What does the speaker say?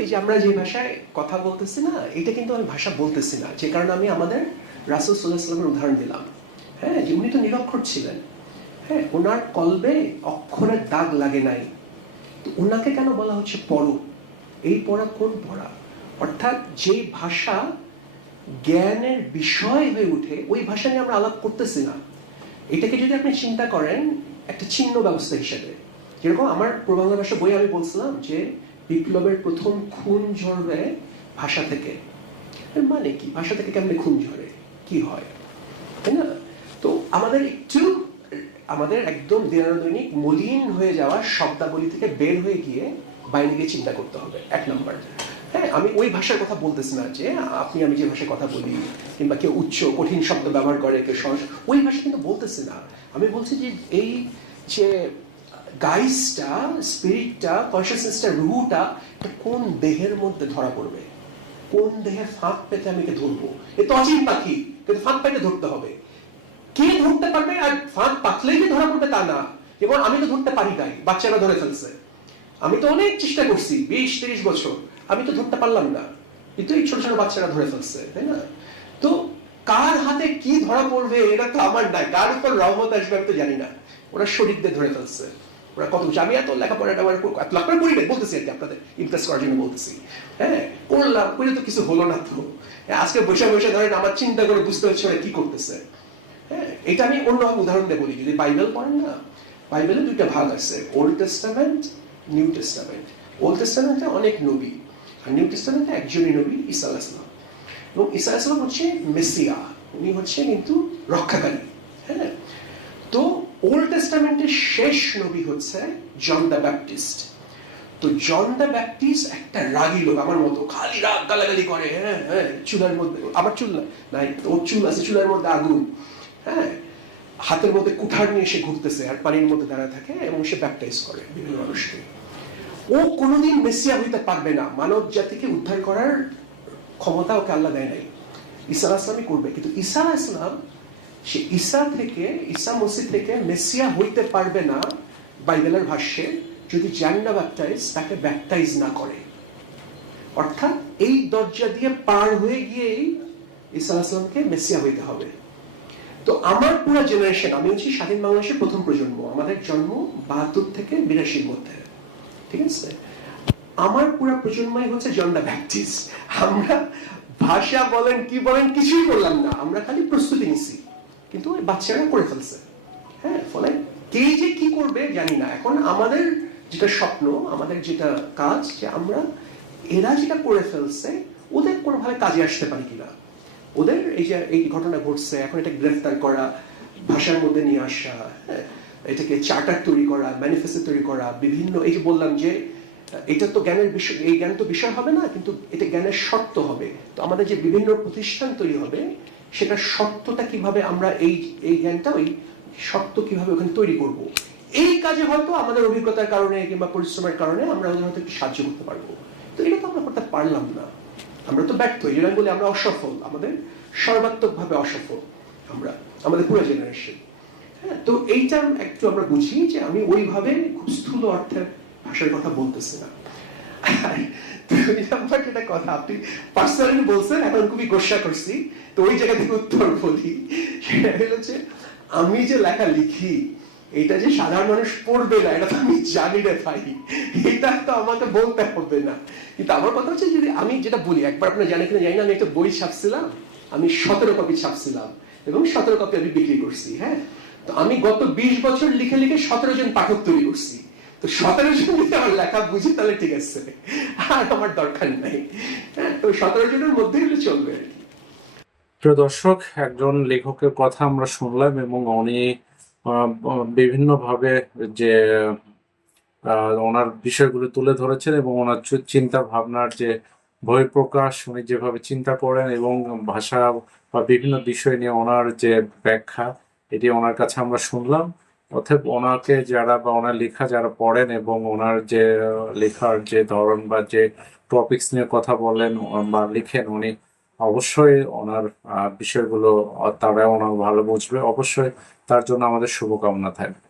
এই যে আমরা যে ভাষায় কথা বলতেছি না, এটা কিন্তু আমি ভাষা বলতেছি না। যে কারণে আমি আমাদের রাসুল সাল্লাহ সাল্লামের উদাহরণ দিলাম। হ্যাঁ যে উনি তো নিরক্ষর ছিলেন। হ্যাঁ ওনার কলবে অক্ষরের দাগ লাগে নাই। তো ওনাকে কেন বলা হচ্ছে পড়ো এই পড়া কোন পড়া? অর্থাৎ যে ভাষা জ্ঞানের বিষয় হয়ে উঠে, ওই ভাষা নিয়ে আমরা আলাপ করতেছি না। এটাকে যদি আপনি চিন্তা করেন, একটা চিহ্ন ব্যবস্থা হিসেবে। যেরকম আমার প্রবাংলা ভাষা বই আমি বলছিলাম যে বিপ্লবের প্রথম খুন ঝরবে ভাষা থেকে। মানে কি? ভাষা থেকে কেমনে খুন ঝরে? কি হয়? তাই না? তো আমাদের একটু, আমাদের একদম দৈনিক মলিন হয়ে যাওয়া শব্দাবলী থেকে বের হয়ে গিয়ে বাইরে গিয়ে চিন্তা করতে হবে। এক নম্বর। হ্যাঁ আমি ওই ভাষার কথা বলতেছি না যে আপনি আমি যে ভাষায় কথা বলি কিংবা কেউ উচ্চ কঠিন শব্দ ব্যবহার করে, কেউ সহজ, ওই ভাষা কিন্তু বলতেছি না। আমি বলছি যে এই যে গাইসটা স্পিরিটটা কনসিয়াসনেসটা রুহুটা কোন দেহের মধ্যে ধরা পড়বে? কোন দেহে ফাঁক পেতে আমি ধরবো? এ তো অচিন পাখি, কিন্তু ফাঁক পেতে ধরতে হবে। কে ধরতে পারবে আর ফাঁক ধরা পড়বে তা না। আমি তো ধরতে পারি নাই, বাচ্চারা ধরে ফেলছে। আমি তো অনেক চেষ্টা করছি, বিশ, তিরিশ বছর, আমি তো ধরতে পারলাম না। কিন্তু এই ছোট ছোট বাচ্চারা ধরে ফেলছে, তাই না? তো কার হাতে কি ধরা পড়বে এটা তো আমার নাই, কার উপর রহমত আসবে আমি তো জানি না। ওরা শরীরদের ধরে ফেলছে। ওরা কত আমি এত লেখাপড়াটা আমার এত করি না বলতেছি আর কি আপনাদের ইমপ্রেস করার জন্য বলতেছি। হ্যাঁ করলাম করে তো কিছু হলো না তো। হ্যাঁ, আজকে বসে বসে ধরেন আমার চিন্তা করে বুঝতে হচ্ছে ওরা কি করতেছে। হ্যাঁ এটা আমি অন্য উদাহরণ দিয়ে বলি যদি বাইবেল পড়েন না বাইবেলে দুইটা ভাগ আছে old testament new testament old টেস্টামেন্টে অনেক নবী আর নিউ টেস্টামেন্টে একজনই নবী ঈসা আলাইহিস সালাম। এবং ঈসা আলাইহিস হচ্ছে মেসিয়া উনি হচ্ছে কিন্তু রক্ষাকারী। টেস্টামেন্টের শেষ নবী হচ্ছে জন দ্য ব্যাপটিস্ট তো জন দ্য ব্যাপটিস্ট একটা রাগী লোক, আমার মতো, খালি রাগ গালাগালি করে হ্যাঁ হ্যাঁ চুলার মধ্যে, আমার চুল নাই ওর চুল আছে, চুলার মধ্যে আগুন হ্যাঁ হাতের মধ্যে কুঠার নিয়ে সে ঘুরতেছে আর পানির মধ্যে দাঁড়ায় থাকে এবং সে ব্যাপটাইজ করে বিভিন্ন মানুষকে। ও কোনোদিন মেসিয়া হইতে পারবে না, মানব জাতিকে উদ্ধার করার ক্ষমতা ওকে আল্লাহ দেয় নাই। ঈসা আসলামই করবে, কিন্তু ঈসা আসলাম সে ঈসা থেকে, ঈসা মসিদ থেকে মেসিয়া হইতে পারবে না বাইবেলের ভাষ্যে যদি জান্না ব্যাপটাইজ তাকে ব্যাপটাইজ না করে। অর্থাৎ এই দরজা দিয়ে পার হয়ে গিয়েই ঈসা আসলামকে মেসিয়া হইতে হবে। তো আমার পুরো জেনারেশন আমি হচ্ছি স্বাধীন বাংলাদেশের প্রথম প্রজন্ম, আমাদের জন্ম বাহাত্তর থেকে বিরাশির মধ্যে। ঠিক আছে? আমার পুরো প্রজন্মই হচ্ছে জন্ডা ব্যাপটিস্ট আমরা ভাষা বলেন, কি বলেন, কিছুই বললাম না। আমরা খালি প্রস্তুতি নিছি। কিন্তু ওই বাচ্চারা করে ফেলছে। হ্যাঁ ফলে কে যে কি করবে জানি না। এখন আমাদের যেটা স্বপ্ন আমাদের যেটা কাজ যে আমরা এরা যেটা করে ফেলছে ওদের কোনোভাবে কাজে আসতে পারি কিনা? ওদের এই যে এই ঘটনা ঘটছে এখন এটা গ্রেফতার করা ভাষার মধ্যে নিয়ে আসা হ্যাঁ, এটাকে চার্টার তৈরি করা ম্যানিফেস্টো তৈরি করা বিভিন্ন এই যে বললাম যে এটা তো জ্ঞানের বিষয় এই জ্ঞান তো বিষয় হবে না কিন্তু এটা জ্ঞানের শর্ত হবে। তো আমাদের যে বিভিন্ন প্রতিষ্ঠান তৈরি হবে সেটা শর্তটা কীভাবে আমরা এই এই জ্ঞানটা ওই শর্ত কীভাবে ওখানে তৈরি করব? এই কাজে হয়তো আমাদের অভিজ্ঞতার কারণে কিংবা পরিশ্রমের কারণে আমরা ওদের হয়তো একটু সাহায্য করতে পারব। তো এটা তো আমরা করতে পারলাম না। আমরা তো ব্যর্থ, এই জন্য বলি আমরা অসফল, আমাদের সর্বাত্মকভাবে অসফল আমরা, আমাদের পুরো জেনারেশন হ্যাঁ তো এইটা একটু আমরা বুঝি যে আমি ওইভাবে খুব স্থূল অর্থের ভাষার কথা বলতেছি না। বলছেন, এখন খুবই গোসা করছি, তো ওই জায়গা থেকে উত্তর বলি। সেটা হলো আমি যে লেখা লিখি, এটা যে সাধারণ মানুষ পড়বে না, এটা তো আমি জানি রে ভাই। এটা তো আমাকে বলতে হবে না। কিন্তু আমার কথা হচ্ছে যদি আমি যেটা বলি, একবার আপনার জানে কিনা জানি না, আমি একটা বই ছাপছিলাম, আমি সতেরো কপি ছাপছিলাম, এবং সতেরো কপি আমি বিক্রি করছি হ্যাঁ? তো আমি গত বিশ বছর লিখে লিখে সতেরো জন পাঠক তৈরি করছি। তো সতেরো জন যদি আমার লেখা বুঝি, তাহলে ঠিক আছে। আর আমার দরকার নাই। হ্যাঁ তো সতেরো জনের মধ্যেই চলবে আর কি। প্রিয় দর্শক, একজন লেখকের কথা আমরা শুনলাম এবং উনি বিভিন্নভাবে যে ওনার বিষয়গুলো তুলে ধরেছেন এবং ওনার চিন্তা ভাবনার যে বহিঃপ্রকাশ উনি যেভাবে চিন্তা করেন এবং ভাষা বা বিভিন্ন বিষয় নিয়ে ওনার যে ব্যাখ্যা, এটি ওনার কাছে আমরা শুনলাম। অতএব ওনাকে যারা বা ওনার লেখা যারা পড়েন এবং ওনার যে লেখার যে ধরন বা যে টপিকস নিয়ে কথা বলেন বা লিখেন উনি, অবশ্যই ওনার বিষয়গুলো তারা ওনার ভালো বুঝবে। অবশ্যই তার জন্য আমাদের শুভকামনা থাকবে।